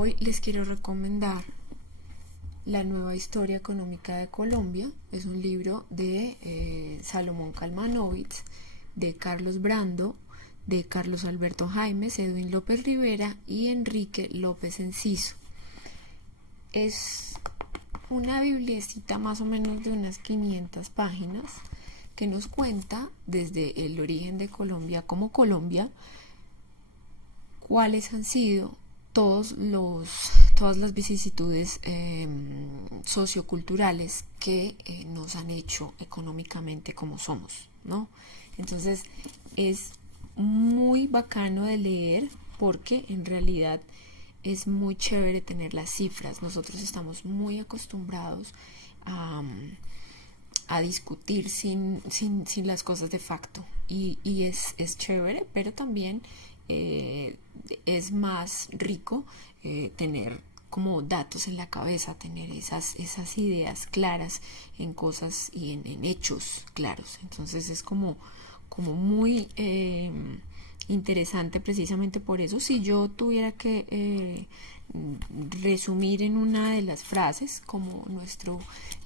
Hoy les quiero recomendar La nueva historia económica de Colombia. Es un libro de Salomón Kalmanovitz, de Carlos Brando, de Carlos Alberto Jaimes, Edwin López Rivera y Enrique López Enciso. Es una bibliecita más o menos de unas 500 páginas que nos cuenta desde el origen de Colombia como Colombia cuáles han sido todas las vicisitudes socioculturales que nos han hecho económicamente como somos, ¿no? Entonces es muy bacano de leer porque en realidad es muy chévere tener las cifras. Nosotros estamos muy acostumbrados a discutir sin las cosas de facto y es chévere, pero también es más rico tener como datos en la cabeza, tener esas ideas claras en cosas y en hechos claros. Entonces es como muy interesante precisamente por eso. Si yo tuviera que resumir en una de las frases, como nuestro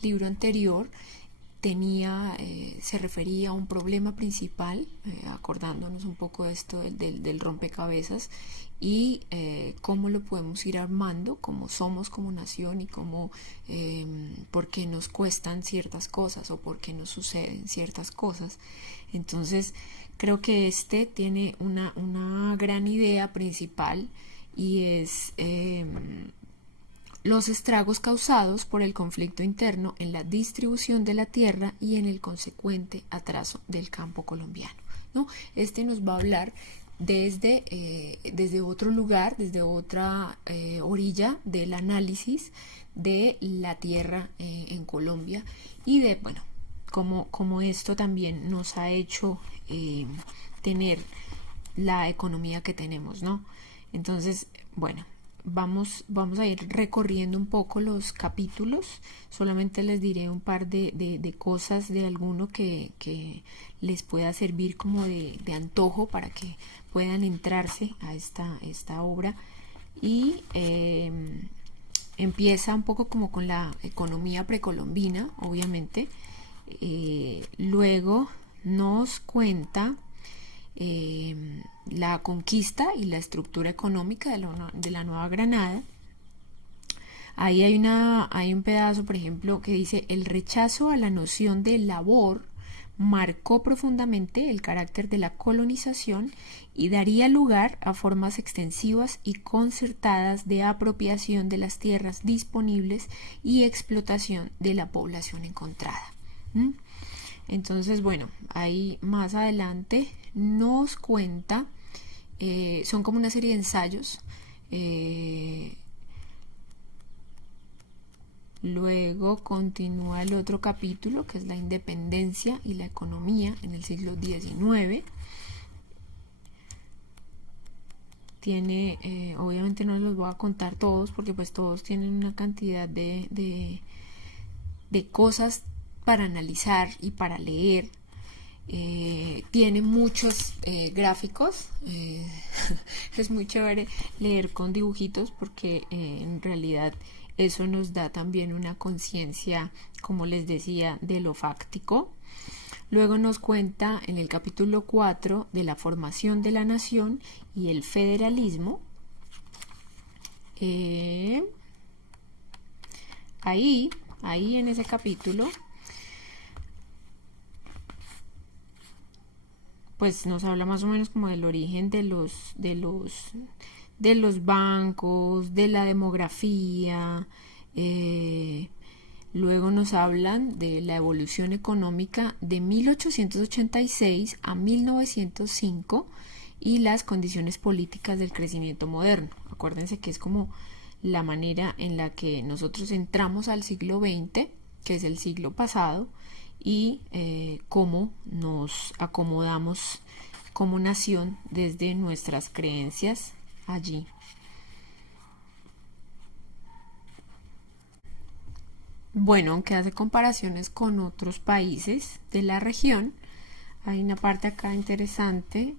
libro anterior se refería a un problema principal, acordándonos un poco de esto del rompecabezas y cómo lo podemos ir armando, cómo somos como nación y cómo, por qué nos cuestan ciertas cosas o por qué nos suceden ciertas cosas. Entonces creo que este tiene una gran idea principal y es los estragos causados por el conflicto interno en la distribución de la tierra y en el consecuente atraso del campo colombiano, ¿no? Este nos va a hablar desde otro lugar, desde otra orilla del análisis de la tierra en Colombia y de, bueno, cómo esto también nos ha hecho tener la economía que tenemos, ¿no? Entonces, bueno, vamos a ir recorriendo un poco los capítulos. Solamente les diré un par de cosas de alguno que les pueda servir como de antojo para que puedan entrarse a esta obra. Y empieza un poco como con la economía precolombina, obviamente. Luego nos cuenta la conquista y la estructura económica de la Nueva Granada. Ahí hay un pedazo, por ejemplo, que dice: el rechazo a la noción de labor marcó profundamente el carácter de la colonización y daría lugar a formas extensivas y concertadas de apropiación de las tierras disponibles y explotación de la población encontrada. Entonces, bueno, ahí más adelante nos cuenta, son como una serie de ensayos. Luego continúa el otro capítulo, que es la independencia y la economía en el siglo XIX. Tiene, obviamente no los voy a contar todos porque pues todos tienen una cantidad de cosas para analizar y para leer. Tiene muchos gráficos. Es muy chévere leer con dibujitos porque en realidad eso nos da también una conciencia, como les decía, de lo fáctico. Luego nos cuenta en el capítulo 4 de la formación de la nación y el federalismo. Ahí en ese capítulo pues nos habla más o menos como del origen de los bancos, de la demografía. Luego nos hablan de la evolución económica de 1886 a 1905 y las condiciones políticas del crecimiento moderno. Acuérdense que es como la manera en la que nosotros entramos al siglo XX, que es el siglo pasado, y cómo nos acomodamos como nación desde nuestras creencias allí. Bueno, aunque hace comparaciones con otros países de la región, hay una parte acá interesante.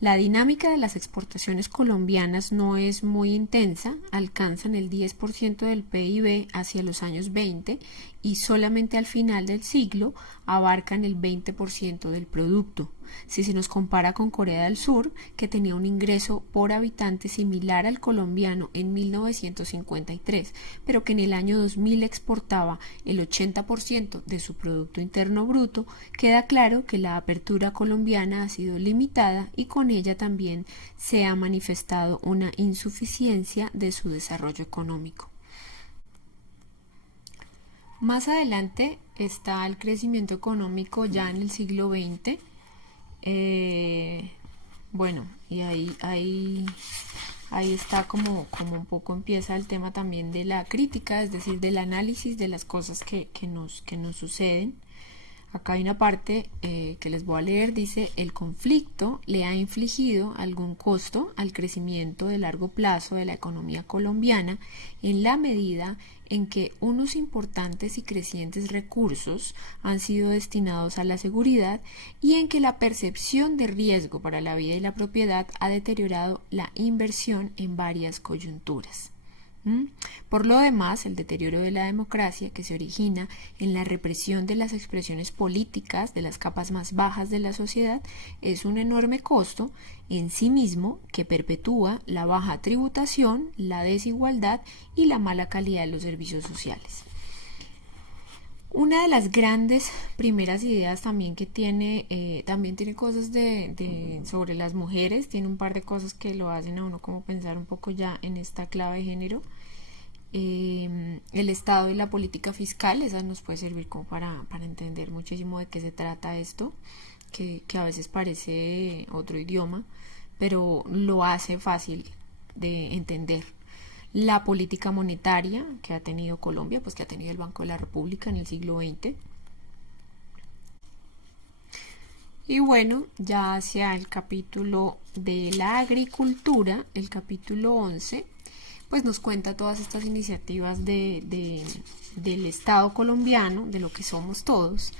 La dinámica de las exportaciones colombianas no es muy intensa, alcanzan el 10% del PIB hacia los años 20 y solamente al final del siglo abarcan el 20% del producto. Si se nos compara con Corea del Sur, que tenía un ingreso por habitante similar al colombiano en 1953, pero que en el año 2000 exportaba el 80% de su Producto Interno Bruto, queda claro que la apertura colombiana ha sido limitada y con ella también se ha manifestado una insuficiencia de su desarrollo económico. Más adelante está el crecimiento económico ya en el siglo XX. Bueno, y ahí está como un poco empieza el tema también de la crítica, es decir, del análisis de las cosas que nos suceden. Acá hay una parte que les voy a leer, dice: el conflicto le ha infligido algún costo al crecimiento de largo plazo de la economía colombiana en la medida en que unos importantes y crecientes recursos han sido destinados a la seguridad y en que la percepción de riesgo para la vida y la propiedad ha deteriorado la inversión en varias coyunturas. Por lo demás, el deterioro de la democracia, que se origina en la represión de las expresiones políticas de las capas más bajas de la sociedad, es un enorme costo en sí mismo que perpetúa la baja tributación, la desigualdad y la mala calidad de los servicios sociales. Una de las grandes primeras ideas también que también tiene cosas sobre las mujeres, tiene un par de cosas que lo hacen a uno como pensar un poco ya en esta clave de género. El Estado y la política fiscal, esa nos puede servir como para entender muchísimo de qué se trata esto, que a veces parece otro idioma, pero lo hace fácil de entender. La política monetaria que ha tenido Colombia, pues que ha tenido el Banco de la República en el siglo XX. Y bueno, ya hacia el capítulo de la agricultura, el capítulo 11, pues nos cuenta todas estas iniciativas del Estado colombiano, de lo que somos todos.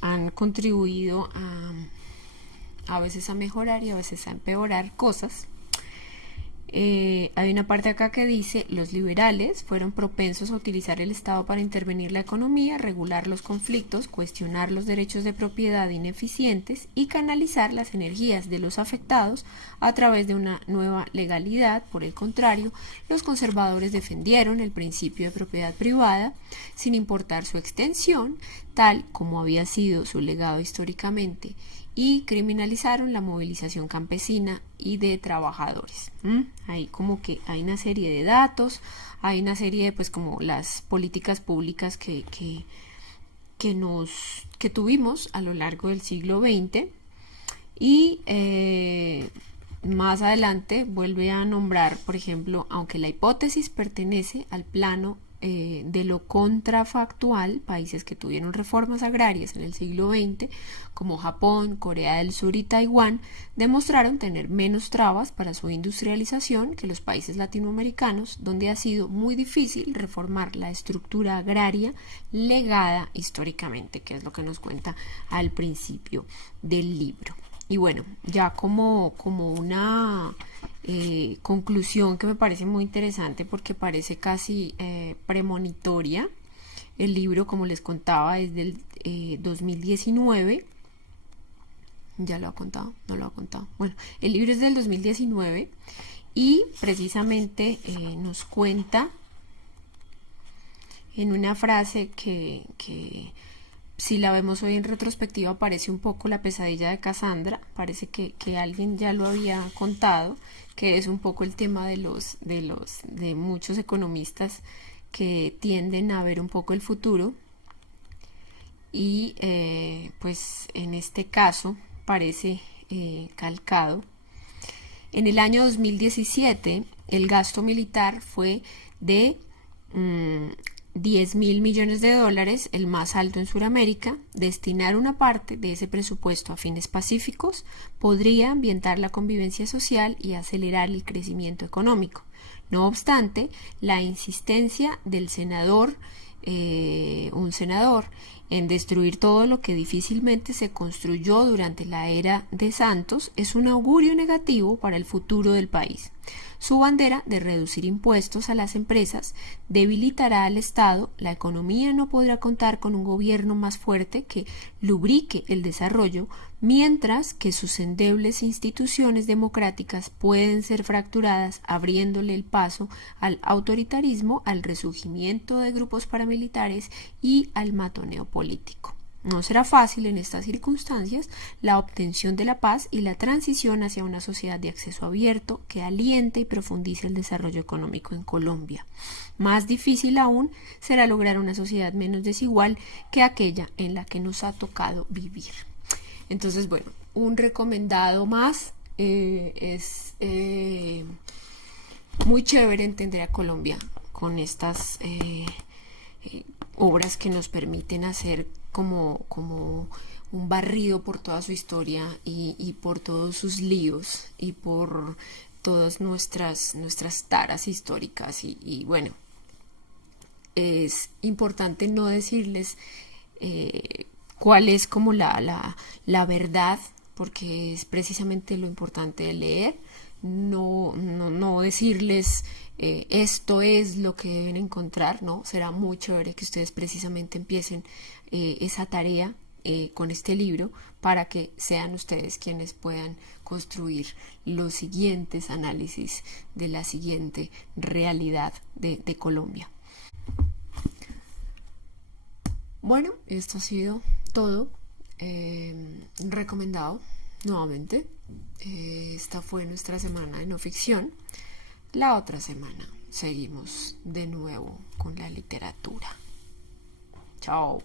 Han contribuido a veces a mejorar y a veces a empeorar cosas. Hay una parte acá que dice: los liberales fueron propensos a utilizar el Estado para intervenir la economía, regular los conflictos, cuestionar los derechos de propiedad ineficientes y canalizar las energías de los afectados a través de una nueva legalidad. Por el contrario, los conservadores defendieron el principio de propiedad privada sin importar su extensión, tal como había sido su legado históricamente, y criminalizaron la movilización campesina y de trabajadores. Ahí como que hay una serie de datos, hay una serie de pues como las políticas públicas que tuvimos a lo largo del siglo XX y más adelante vuelve a nombrar, por ejemplo, aunque la hipótesis pertenece al plano de lo contrafactual, países que tuvieron reformas agrarias en el siglo XX, como Japón, Corea del Sur y Taiwán, demostraron tener menos trabas para su industrialización que los países latinoamericanos, donde ha sido muy difícil reformar la estructura agraria legada históricamente, que es lo que nos cuenta al principio del libro. Y bueno, ya como una conclusión que me parece muy interesante porque parece casi premonitoria, el libro, como les contaba, es del 2019. ¿Ya lo ha contado? No lo ha contado. Bueno, el libro es del 2019 y precisamente nos cuenta en una frase que si la vemos hoy en retrospectiva parece un poco la pesadilla de Casandra, parece que alguien ya lo había contado, que es un poco el tema de muchos economistas que tienden a ver un poco el futuro y pues en este caso parece calcado. En el año 2017 el gasto militar fue de 10.000 millones de dólares, el más alto en Sudamérica. Destinar una parte de ese presupuesto a fines pacíficos podría ambientar la convivencia social y acelerar el crecimiento económico. No obstante, la insistencia del un senador, en destruir todo lo que difícilmente se construyó durante la era de Santos, es un augurio negativo para el futuro del país. Su bandera de reducir impuestos a las empresas debilitará al Estado, la economía no podrá contar con un gobierno más fuerte que lubrique el desarrollo, mientras que sus endebles instituciones democráticas pueden ser fracturadas, abriéndole el paso al autoritarismo, al resurgimiento de grupos paramilitares y al matoneo político. No será fácil en estas circunstancias la obtención de la paz y la transición hacia una sociedad de acceso abierto que aliente y profundice el desarrollo económico en Colombia. Más difícil aún será lograr una sociedad menos desigual que aquella en la que nos ha tocado vivir. Entonces, bueno, un recomendado más es muy chévere entender a Colombia con estas obras que nos permiten hacer como un barrido por toda su historia y por todos sus líos y por todas nuestras taras históricas y bueno, es importante no decirles cuál es como la verdad, porque es precisamente lo importante de leer, no decirles esto es lo que deben encontrar, ¿no? Será muy chévere que ustedes precisamente empiecen esa tarea con este libro para que sean ustedes quienes puedan construir los siguientes análisis de la siguiente realidad de Colombia. Bueno, esto ha sido todo. Recomendado nuevamente. Esta fue nuestra semana de no ficción. La otra semana seguimos de nuevo con la literatura. Chao.